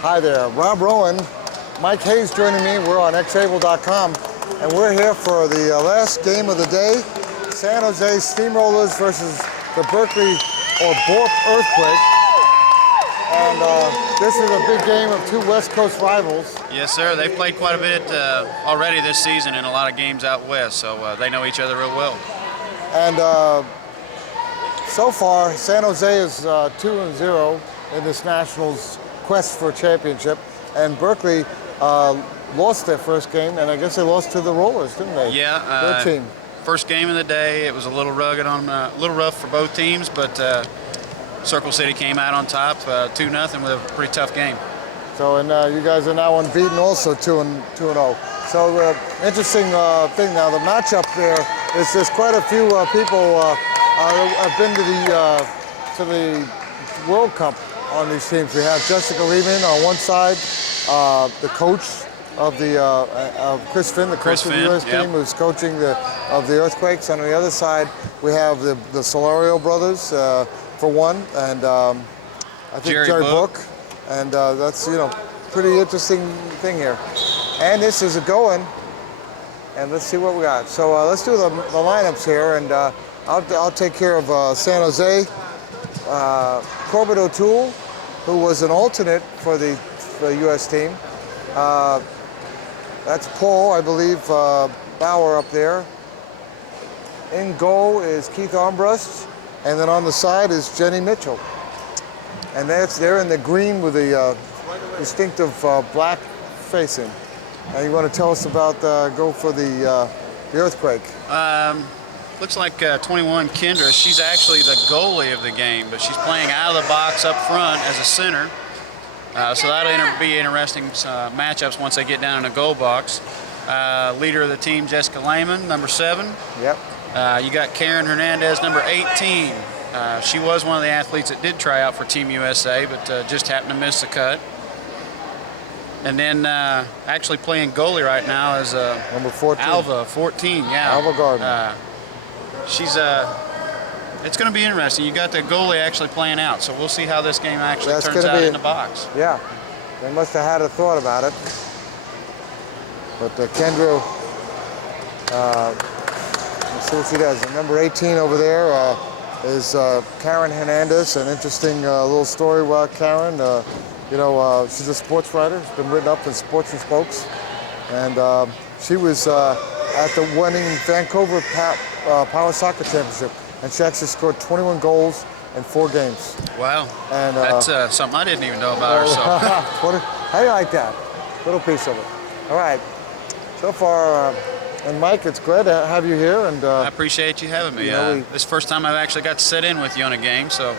Hi there, Rob Rowan, Mike Hayes joining me. We're on xable.com, and we're here for the last game of the day. San Jose Steamrollers versus the Berkeley or Borp Earthquake. And this is a big game of two West Coast rivals. Yes, sir. They've played quite a bit already this season in a lot of games out west, so they know each other real well. And so far, San Jose is 2-0 in this Nationals quest for a championship, and Berkeley lost their first game, and I guess they lost to the Rollers, didn't they? Yeah. Their team. First game of the day, it was a little rugged a little rough for both teams, but Circle City came out on top, 2-0 with a pretty tough game. So, and you guys are now unbeaten, also 2-0. So, interesting thing now. The matchup there is there's quite a few people have been to the World Cup on these teams. We have Jessica Lehman on one side, the coach of Chris Finn, the coach of the U.S. team, who's coaching of the Earthquakes. And on the other side, we have the Solario brothers for one, and I think Jerry Book. And that's, pretty interesting thing here. And this is a going, and let's see what we got. So let's do the lineups here, and I'll take care of San Jose. Corbett O'Toole, who was an alternate for the U.S. team. That's Paul, I believe, Bauer up there. In goal is Keith Armbrust, and then on the side is Jenny Mitchell. And they're in the green with the distinctive black facing. And you want to tell us about go for the Earthquake? Looks like 21 Kendra. She's actually the goalie of the game, but she's playing out of the box up front as a center. So that'll be interesting matchups once they get down in the goal box. Leader of the team, Jessica Lehman, number 7. Yep. You got Karen Hernandez, number 18. She was one of the athletes that did try out for Team USA, but just happened to miss the cut. And then actually playing goalie right now is number 14. Alva, 14, yeah. Alva Gardner. She's it's going to be interesting. You got the goalie actually playing out, so we'll see how this game actually turns out in the box. Yeah, they must have had a thought about it. But Kendra, let's see what she does. And number 18 over there is Karen Hernandez. An interesting little story about Karen. She's a sports writer. She's been written up in Sports and Spokes. And she was at the winning Vancouver Power Soccer Championship. And she actually scored 21 goals in 4 games. Wow. And that's something I didn't even know about her. So. How do you like that? Little piece of it. All right. So far, and Mike, it's glad to have you here. And I appreciate you having me. This is the first time I've actually got to sit in with you on a game. So.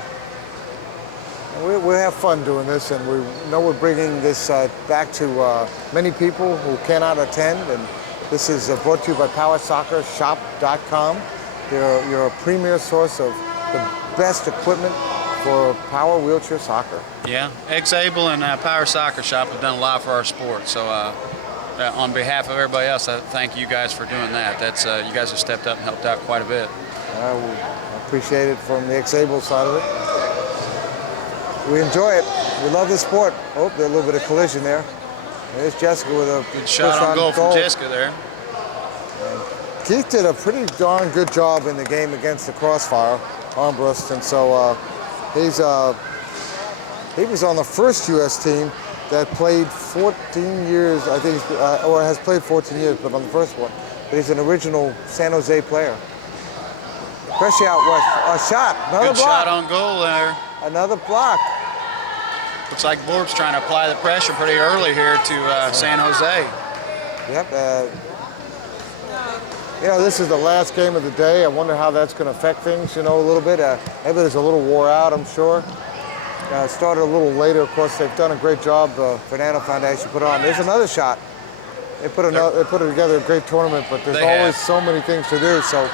We have fun doing this, and we know we're bringing this back to many people who cannot attend. And this is brought to you by PowerSoccerShop.com. You're a premier source of the best equipment for power wheelchair soccer. Yeah, Xable and Power Soccer Shop have done a lot for our sport. So on behalf of everybody else, I thank you guys for doing that. That's you guys have stepped up and helped out quite a bit. We appreciate it from the Xable side of it. We enjoy it. We love this sport. Oh, there's a little bit of collision there. There's Jessica with a good shot on goal from Jessica there. Keith did a pretty darn good job in the game against the Crossfire, Armbrust, and so he was on the first U.S. team that played 14 years, I think, or has played 14 years, but on the first one. But he's an original San Jose player. Pressure out west, a shot, another good block. Shot on goal there. Another block. Looks like Borp's trying to apply the pressure pretty early here to San Jose. Yep. This is the last game of the day. I wonder how that's going to affect things, a little bit. Everybody's a little wore out, I'm sure. Started a little later. Of course, they've done a great job. Fernando Foundation put on. There's another shot. They put together a great tournament, but there's always so many things to do. So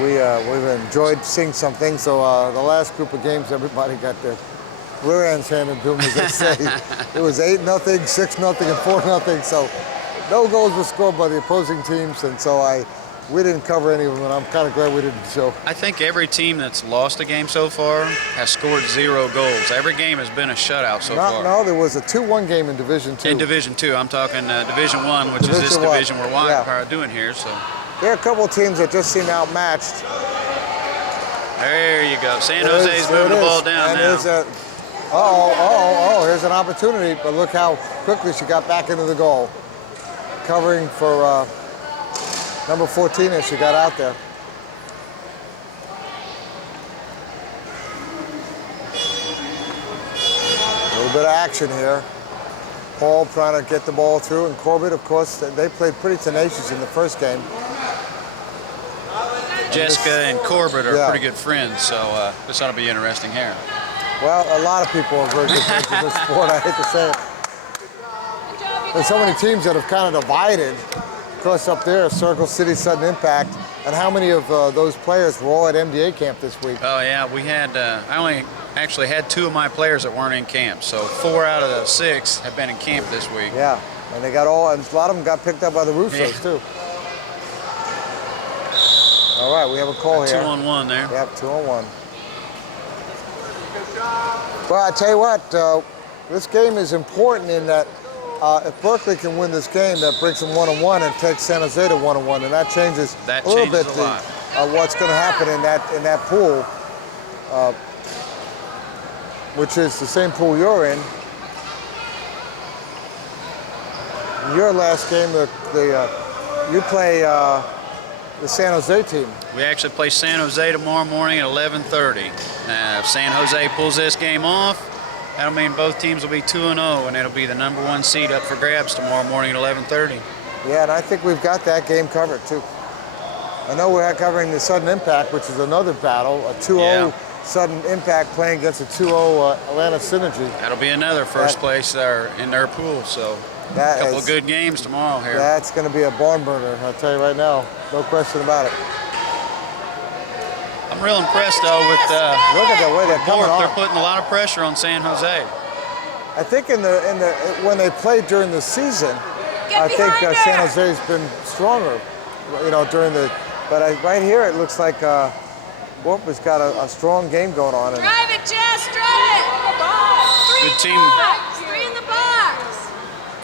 we've enjoyed seeing some things. So the last group of games, everybody got their rear ends handed to them, as they say. It was 8-0, 6-0, and 4-0. So no goals were scored by the opposing teams, and so I we didn't cover any of them, and I'm kind of glad we didn't. So I think every team that's lost a game so far has scored 0 goals. Every game has been a shutout so far. no, there was a 2-1 game in Division Two. In Division Two, I'm talking Division One, which is this Division One. division we're doing here. So There are a couple of teams that just seem outmatched. there you go. San Jose's moving the ball down now. Here's an opportunity, but look how quickly she got back into the goal. Covering for number 14 as she got out there. A little bit of action here. Paul trying to get the ball through, and Corbett, of course, they played pretty tenacious in the first game. Jessica and Corbett are Yeah. pretty good friends, so this ought to be interesting here. Well, a lot of people are very good friends in this sport, I hate to say it. There's so many teams that have kind of divided. Of course, up there, Circle City, Sudden Impact. And how many of those players were all at MDA camp this week? Oh yeah, we had. I only actually had 2 of my players that weren't in camp, so 4 out of the 6 have been in camp this week. Yeah, and they got and a lot of them got picked up by the Russos too. All right, we have a call here. 2-on-1 there. Yep, 2-on-1. Well, I tell you what, this game is important in that if Berkeley can win this game, that brings them 1-1 and takes San Jose to 1-1, and that changes That a little changes bit a lot. What's going to happen in that pool, which is the same pool you're in. In your last game, you play the San Jose team. We actually play San Jose tomorrow morning at 11:30. If San Jose pulls this game off, that'll mean both teams will be 2-0, and it'll be the number 1 seed up for grabs tomorrow morning at 11:30. Yeah, and I think we've got that game covered too. I know we're covering the Sudden Impact, which is another battle, a 2-0 Sudden Impact playing against a 2-0 Atlanta Synergy. That'll be another first place in their pool, so a couple of good games tomorrow here. That's going to be a barn burner, I'll tell you right now. No question about it. I'm real impressed though with Look at the way they're coming Borth. on. They're putting a lot of pressure on San Jose. I think when they played during the season, I think San Jose's been stronger, during the. But right here, it looks like Borth has got a strong game going on. And Drive it, Jess, drive it! Good team. 3 in the box!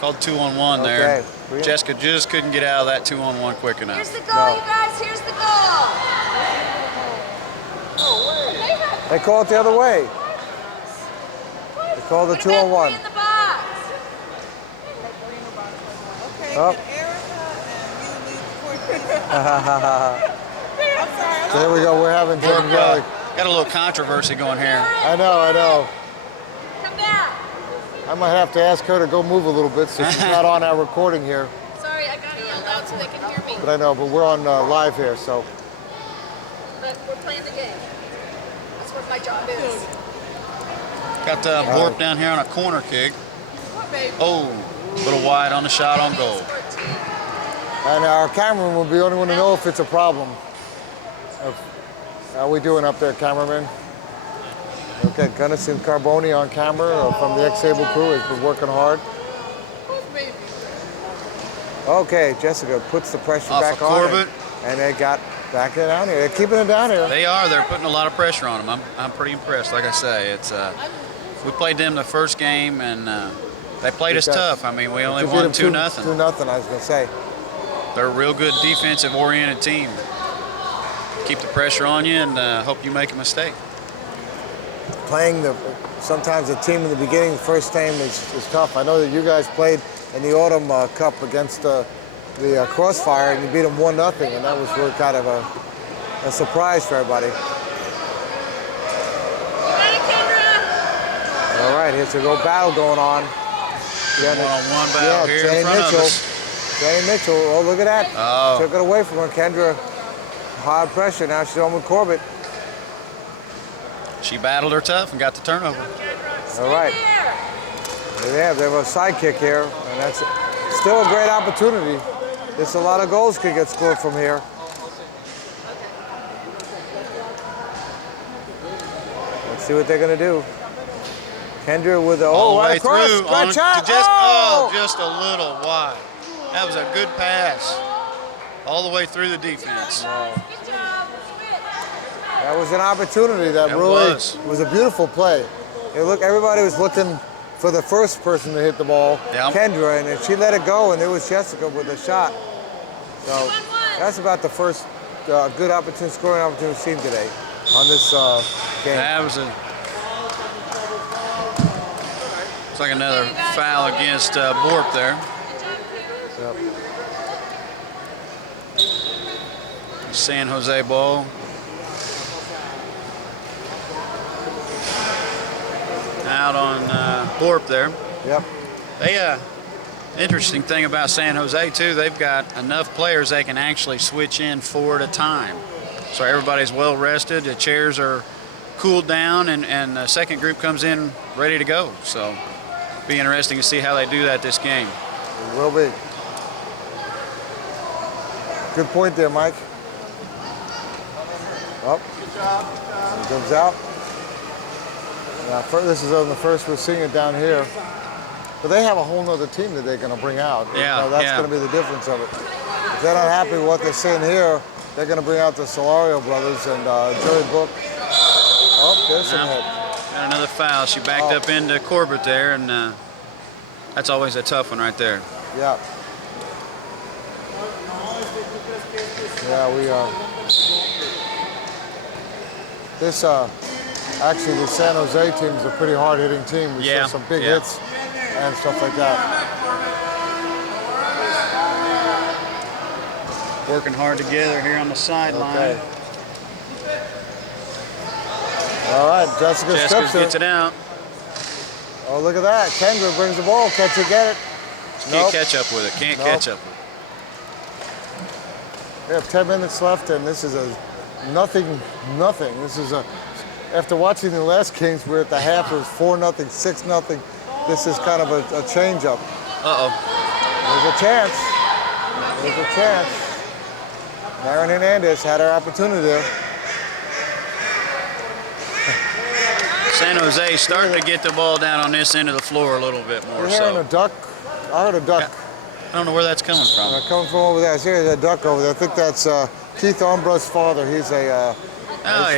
Called 2-on-1 Okay. there. Jessica just couldn't get out of that 2-on-1 quick enough. Here's the goal, you guys, here's the goal! They call it the other way. They call the 2-on-1. 3 in the box! Okay, Oh. can Erica and you leave the court, please? I'm sorry. So here we go. We're having Jordan Galley. Got a little controversy going here. I know. Come back! I might have to ask her to go move a little bit so she's not on our recording here. Sorry, I gotta yell out so they can hear me. But I know, but we're on live here, so. But we're playing the game. That's what my job is. Got Borth down here on a corner kick. What, baby? Oh, a little wide on the shot on goal. And our cameraman will be the only one to know if it's a problem. How are we doing up there, cameraman? Okay, Gunnison Carboni on camera from the X-Able crew has been working hard. Who's baby? Okay, Jessica puts the pressure Off back of on. Corbett. And they got back down here. They're keeping it down here. They are. They're putting a lot of pressure on them. I'm pretty impressed. Like I say, it's we played them the first game, and they played us tough. I mean, we only You beat won them 2-0. 2-0, I was going to say. They're a real good defensive-oriented team. Keep the pressure on you and hope you make a mistake. Sometimes the team in the beginning, the first game is tough. I know that you guys played in the Autumn Cup against the Crossfire, and you beat them 1-0, and that was really kind of a surprise for everybody. Ready, Kendra? All right, here's a real battle going on. One-on-one battle here Jane in front Mitchell. of us. Jane Mitchell, oh, look at that. Oh. Took it away from her. Kendra, hard pressure. Now she's on with Corbett. She battled her tough and got the turnover. All right. They have a sidekick here, and that's still a great opportunity. There's a lot of goals could get scored from here. Let's see what they're going to do. Kendra with the All the right way across. through. Stretch To out. just a little wide. That was a good pass. all the way through the defense. That was an opportunity that It really was. a beautiful play. Everybody was looking for the first person to hit the ball, Yep. Kendra, and she let it go, and it was Jessica with a shot. So that's about the first good opportunity, scoring opportunity we've seen today on this game. That was it's like another foul against Borp there. Yep. San Jose ball. Out on Borp there. Yep. They interesting thing about San Jose too, they've got enough players they can actually switch in 4 at a time. So everybody's well rested, the chairs are cooled down, and the second group comes in ready to go. So it'll be interesting to see how they do that this game. It will be. Good point there, Mike. Up. He comes out. This is on the first we're seeing it down here. But they have a whole nother team that they're going to bring out. Yeah, That's yeah. going to be the difference of it. If they're not happy with what they're seeing here, they're going to bring out the Solario brothers and Joey Book. Oh, there's some hit. Got another foul. She backed up into Corbett there, and that's always a tough one right there. Yeah. Yeah, we are. This actually the San Jose team is a pretty hard-hitting team. We saw some big hits and stuff like that. Working hard together here on the sideline. Okay. All right, Jessica Jessica steps gets it. it out. Oh, look at that. Kendra brings the ball. Can she get it? Can't catch up with it. Can't catch up with it. We have 10 minutes left, and this is a nothing. This is a, after watching the last games, we're at the half, it was 4-0, 6-0. This is kind of a change-up. Uh-oh. There's a chance. There's a chance. Maren Hernandez had her opportunity there. San Jose starting to get the ball down on this end of the floor a little bit more. You're hearing So a duck? I heard a duck. I don't know where that's coming from. Coming from over there. I see there's a duck over there. I think that's Keith Armbrust's father. He's a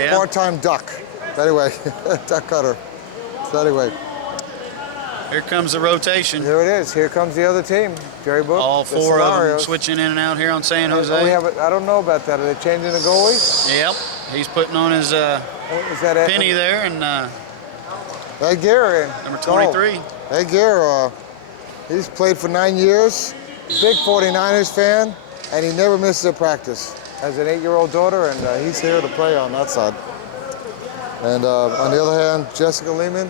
part-time duck. Anyway, duck cutter. So anyway. Here comes the rotation. Here it is. Here comes the other team. Jerry Book. All the 4 of them Solarios. switching in and out here on San Jose. Oh, I don't know about that. Are they changing the goalie? Yep. He's putting on his Is that penny there, and Hey, Gear in. number 23. Hey, Gear, he's played for 9 years. Big 49ers fan, and he never misses a practice. Has an 8-year-old daughter, and he's here to play on that side. And on the other hand, Jessica Lehman,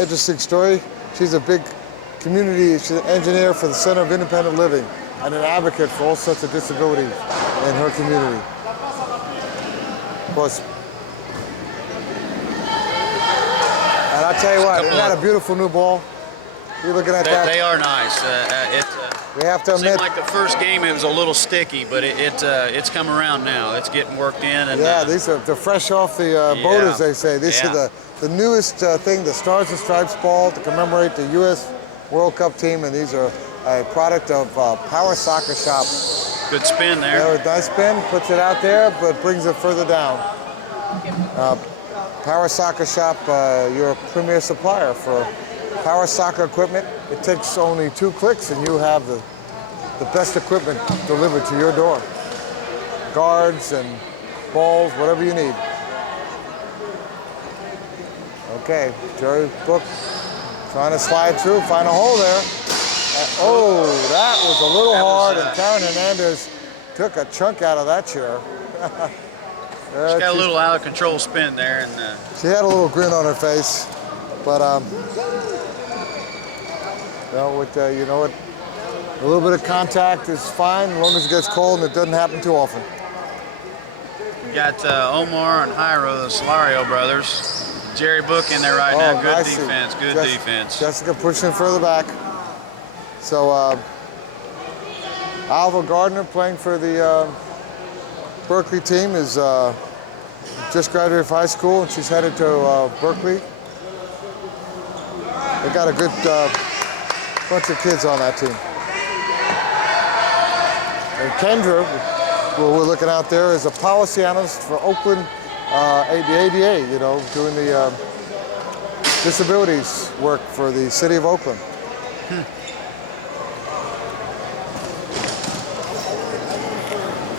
interesting story. She's a big she's an engineer for the Center of Independent Living and an advocate for all sorts of disabilities in her community. Of course. And I'll tell you what, isn't that a beautiful new ball? You're looking at that. They are nice. We have to admit. Seemed like the first game it was a little sticky, but it's come around now. It's getting worked in. And, yeah, they're fresh off the boat, as they say. This Yeah. is the newest thing, the Stars and Stripes ball to commemorate the U.S. World Cup team, and these are a product of Power Soccer Shop. Good spin there. Yeah, a nice spin, puts it out there, but brings it further down. Power Soccer Shop, your premier supplier for power soccer equipment. It takes only 2 clicks, and you have the best equipment delivered to your door. Guards and balls, whatever you need. Okay, Jerry Book trying to slide through, find a hole there. Oh, that was a little hard, and Karen Hernandez took a chunk out of that chair. She's got a little out of control spin there, and she had a little grin on her face, but you know what? A little bit of contact is fine as long as it gets cold and it doesn't happen too often. we got Omar and Jairo, the Solario brothers. Jerry Book in there right now. Good nice. defense. Good defense. Jessica pushing further back. So Alva Gardner playing for the Berkeley team is just graduated from high school, and she's headed to Berkeley. They got a good bunch of kids on that team. And Kendra, who we're looking out there, is a policy analyst for Oakland, the ADA, you know, doing the disabilities work for the city of Oakland.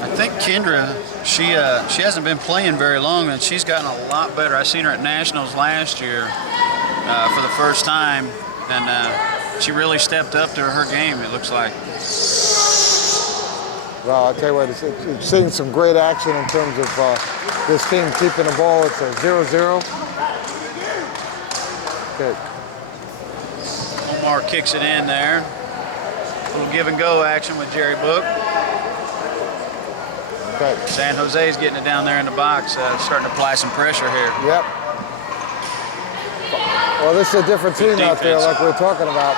I think Kendra, she hasn't been playing very long, and she's gotten a lot better. I seen her at Nationals last year for the first time, and she really stepped up to her game, it looks like. Well, I'll tell you what, it's seeing some great action in terms of this team keeping the ball. It's a 0-0. Okay. Omar kicks it in there. A little give and go action with Jerry Book. Okay. San Jose's getting it down there in the box, starting to apply some pressure here. Yep. Well, this is a different team out there, defense. like we were talking about.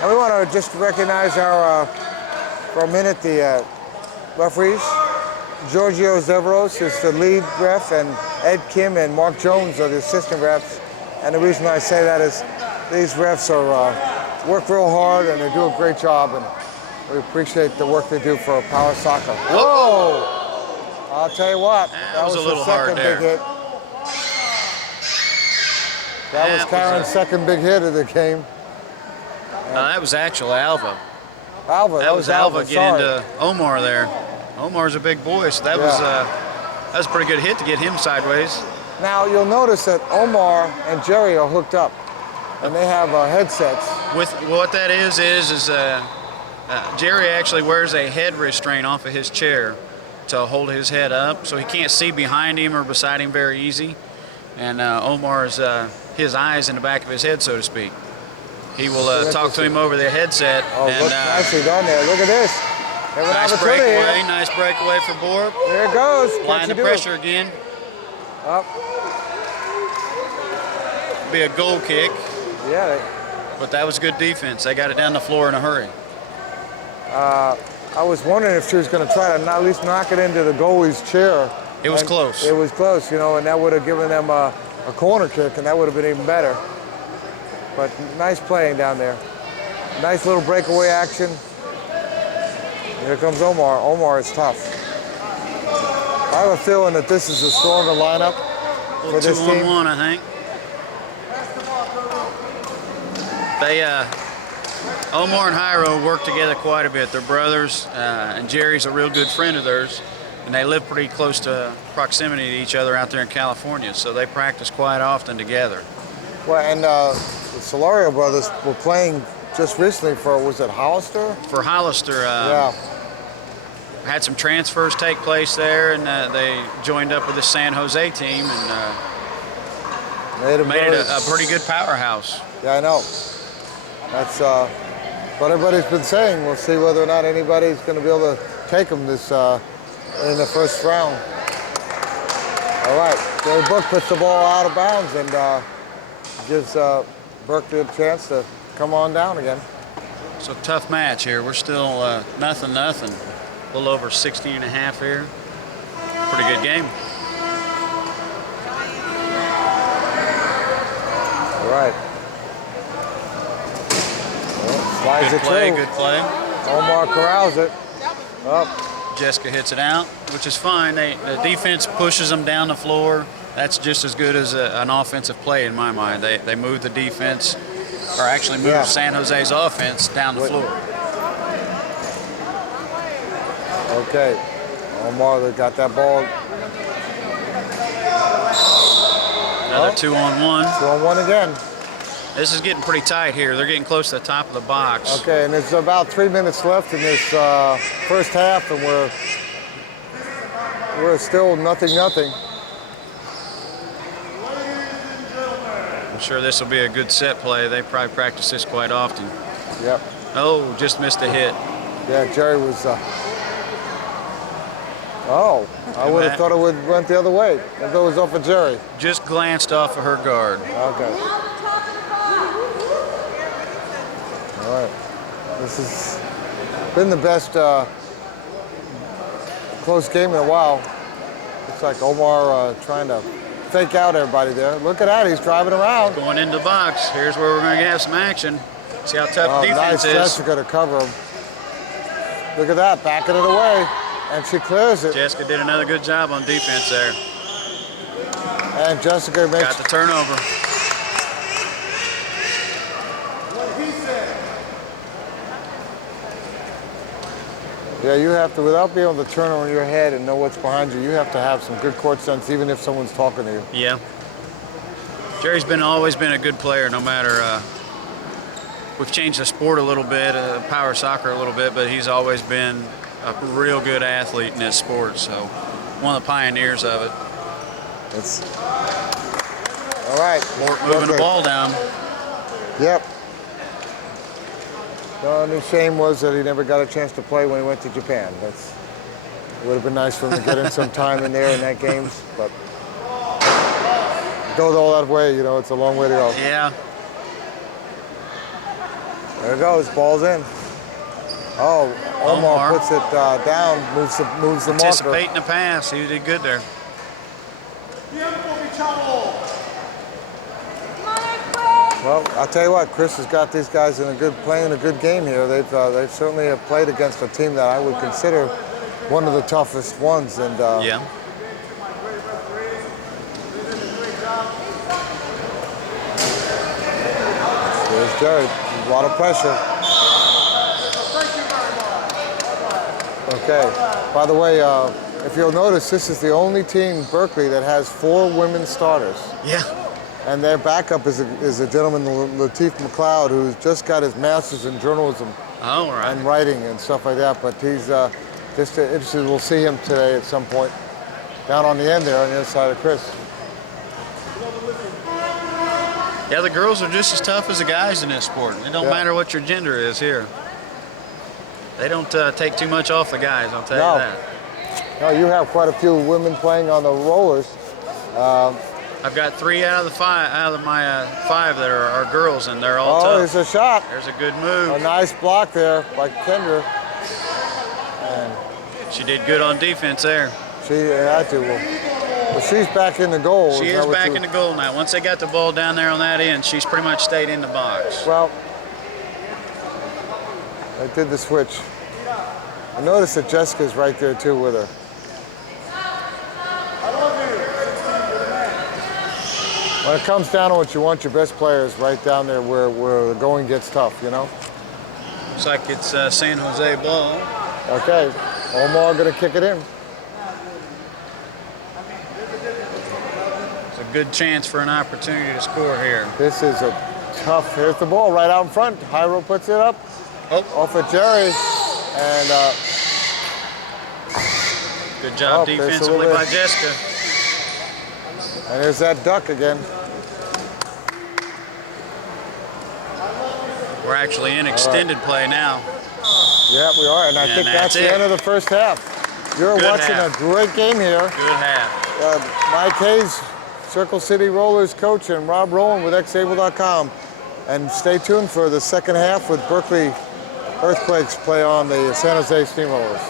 And we want to just recognize our, for a minute, the referees. Giorgio Zevros is the lead ref, and Ed Kim and Mark Jones are the assistant refs. And the reason I say that is these refs are work real hard, and they do a great job, and we appreciate the work they do for Power Soccer. Whoa! I'll tell you what, That was a little the second hard there. big hit. That was Karen's second big hit of the game. That was actual Alva. Alva, That was Alva getting sorry. into Omar there. Omar's a big boy, so that was a pretty good hit to get him sideways. Now you'll notice that Omar and Jerry are hooked up, and they have headsets. With what that is Jerry actually wears a head restraint off of his chair to hold his head up, so he can't see behind him or beside him very easy. And Omar's his eyes in the back of his head, so to speak. He will talk to him over the headset. Oh, and, look, nicely done there. Look at this. They have an nice opportunity breakaway, here. nice breakaway for Borb. There it goes. Applying the pressure again. Up. Be a goal kick, Yeah. but that was good defense. They got it down the floor in a hurry. I was wondering if she was going to try to at least knock it into the goalie's chair. It was And close. It was close, you know, and that would have given them a corner kick, and that would have been even better. But nice playing down there. Nice little breakaway action. Here comes Omar. Omar is tough. I have a feeling that this is a stronger lineup for this team. 2-on-1, I think. They, Omar and Jairo work together quite a bit. They're brothers, and Jerry's a real good friend of theirs, and they live pretty close to proximity to each other out there in California, so they practice quite often together. Well, and the Solario brothers were playing just recently for, was it Hollister? For Hollister, Yeah. had some transfers take place there, and they joined up with the San Jose team and made it a pretty good powerhouse. Yeah, I know. That's what everybody's been saying. We'll see whether or not anybody's going to be able to take them this in the first round. All right, Jerry Book puts the ball out of bounds and gives Berkeley a chance to come on down again. So tough match here. We're still 0-0. A little over 60 and a half here. Pretty good game. All right. Well, slides Good it play, through. good play. Omar corrals it. Up. Jessica hits it out, which is fine. The defense pushes them down the floor. That's just as good as an offensive play in my mind. They move the defense, or actually move San Jose's offense down the floor. Okay. Omar, they got that ball. Another 2-on-1. 2-on-1 again. This is getting pretty tight here. They're getting close to the top of the box. Okay, and there's about 3 minutes left in this first half, and we're still 0-0. I'm sure this will be a good set play. They probably practice this quite often. Yep. Oh, just missed a hit. Yeah, Jerry was. Oh, I would have thought it would went the other way if it was off of Jerry. Just glanced off of her guard. Okay. All right. This has been the best close game in a while. Looks like Omar trying to fake out everybody there. Look at that, he's driving around. Going into the box. Here's where we're going to have some action. See how tough the defense nice is. Jessica to cover him. Look at that, backing it away, and she clears it. Jessica did another good job on defense there. And Jessica makes Got the turnover. Yeah, you have to, without being able to turn on your head and know what's behind you, you have to have some good court sense, even if someone's talking to you. Yeah. Jerry's always been a good player, no matter. We've changed the sport a little bit, power soccer a little bit, but he's always been a real good athlete in this sport. So, one of the pioneers of it. It's all right. Moving the ball down. Yep. The only shame was that he never got a chance to play when he went to Japan. It would have been nice for him to get in some time in there in that games, but goes all that way, you know, it's a long way to go. Yeah. There it goes, ball's in. Oh, Omar puts it down, moves the marker. Anticipating the pass, he did good there. Well, I'll tell you what, Chris has got these guys playing a good game here. They've certainly have played against a team that I would consider one of the toughest ones. And yeah. There's Jerry. A lot of pressure. Okay. By the way, if you'll notice, this is the only team, Berkeley, that has 4 women starters. Yeah. And their backup is a gentleman, Lateef McLeod, who's just got his master's in journalism and writing and stuff like that. But he's just interested. We'll see him today at some point down on the end there on the other side of Chris. Yeah, the girls are just as tough as the guys in this sport. It don't matter what your gender is here. They don't take too much off the guys, I'll tell you that. No, you have quite a few women playing on the rollers. I've got 3 out of my 5 that are girls, and they're all tough. Oh, there's a shot. There's a good move. A nice block there by Kendra. And she did good on defense there. She had to. Well, she's back in the goal. She is back in the goal now. Once they got the ball down there on that end, she's pretty much stayed in the box. Well, I did the switch. I noticed that Jessica's right there too with her. When it comes down to what you want, your best players right down there where the going gets tough, you know? Looks like it's San Jose ball. Okay, Omar gonna kick it in. It's a good chance for an opportunity to score here. This is a tough, here's the ball right out in front. Jairo puts it up, off of Jerry, and good job defensively by Jessica. And there's that duck again. We're actually in extended play now. Yeah, we are, and I think that's the end of the first half. You're watching a great game here. Good half. Mike Hayes, Circle City Rollers coach, and Rob Rowan with xable.com. And stay tuned for the second half with Berkeley Earthquakes play on the San Jose Steamrollers.